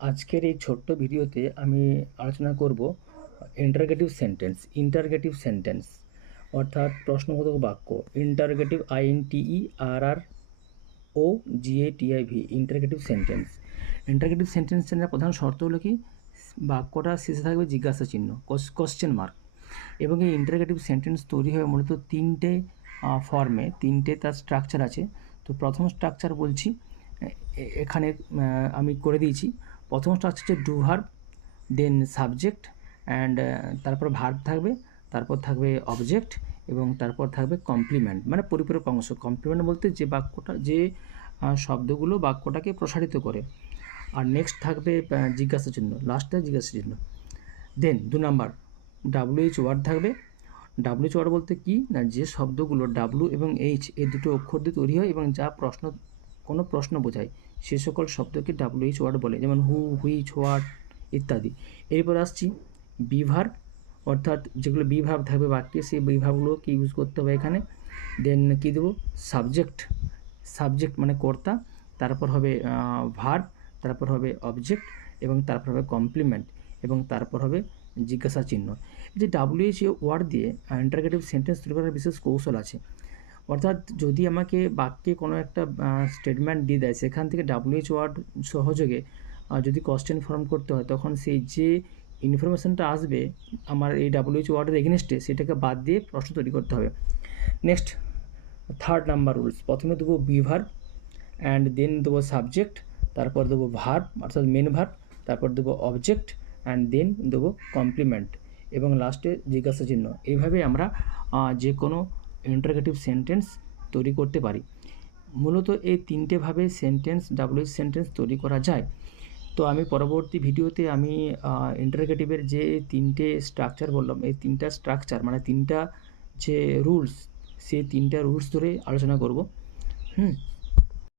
আজকের এই ছোট্ট ভিডিওতে আমি আলোচনা করব ইন্টারগেটিভ সেন্টেন্স অর্থাৎ প্রশ্নবোধক বাক্য। INTERROGATIV ইন্টারগেটিভ সেন্টেন্সের প্রধান শর্ত হলো কি, বাক্যটা শেষে থাকবে জিজ্ঞাসা চিহ্ন, কোশ্চেন মার্ক। এবং এই ইন্টারগেটিভ সেন্টেন্স তৈরি হয় মূলত তিনটে ফর্মে, তিনটে তার স্ট্রাকচার আছে। তো প্রথম স্ট্রাকচার বলছি, এখানে আমি করে দিয়েছি। প্রথম স্ট্রাকচার হচ্ছে do verb, then subject and তারপর ভার্ব থাকবে, তারপর থাকবে অবজেক্ট এবং তারপর থাকবে কমপ্লিমেন্ট, মানে পরিপূরক অংশ। কমপ্লিমেন্ট বলতে যে বাক্যটা, যে শব্দগুলো বাক্যটাকে প্রসারিত করে। আর নেক্সট থাকবে জিজ্ঞাসা চিহ্ন, লাস্টে জিজ্ঞাসা চিহ্ন। দেন 2 নাম্বার WH ওয়ার্ড থাকবে। WH ওয়ার্ড বলতে কি না, যে শব্দগুলো W এবং H এই দুটো অক্ষর দিয়ে তৈরি হয় এবং যা কোনো প্রশ্ন বোঝায়, সে সকল শব্দকে WH ওয়ার্ড বলে, যেমন হু, হুইচ, হোয়াট ইত্যাদি। এরপর আসছি বি ভার্ব, অর্থাৎ যেগুলো বি ভার্ব থাকবে বাক্যে, সেই বি ভার্বগুলোকে ইউজ করতে হবে এখানে। দেন কী দেবো, সাবজেক্ট মানে কর্তা, তারপর হবে ভার্ব, তারপর হবে অবজেক্ট এবং তারপর হবে কমপ্লিমেন্ট এবং তারপর হবে জিজ্ঞাসা চিহ্ন। এই যে WH ওয়ার্ড দিয়ে ইন্টারগেটিভ সেন্টেন্স তৈরি করার বিশেষ কৌশল আছে। অর্থাৎ যদি আমাকে বাক্যে কোনো একটা স্টেটমেন্ট দিয়ে দেয়, সেখান থেকে WH ওয়ার্ড সহযোগে যদি কোশ্চেন ফর্ম করতে হয়, তখন সেই যে ইনফরমেশানটা আসবে আমার এই WH ওয়ার্ডের এগেনস্টে, সেটাকে বাদ দিয়ে প্রশ্ন তৈরি করতে হবে। নেক্সট 3rd নাম্বার রুলস, প্রথমে দেবো বি ভার্ব অ্যান্ড দেন দেবো সাবজেক্ট, তারপর দেবো ভার্ব অর্থাৎ মেন ভার্ব, তারপর দেবো অবজেক্ট অ্যান্ড দেন দেবো কমপ্লিমেন্ট এবং লাস্টে জিজ্ঞাসা চিহ্ন। এইভাবে আমরা যে কোনো ইন্টারগেটিভ সেন্টেন্স তৈরি করতে পারি। মূলত এই তিনটেভাবে WH সেন্টেন্স তৈরি করা যায়। তো আমি পরবর্তী ভিডিওতে আমি ইন্টারগেটিভের যে তিনটে স্ট্রাকচার বললাম, এই তিনটা স্ট্রাকচার মানে তিনটা যে রুলস, সেই তিনটা রুলস ধরে আলোচনা করব।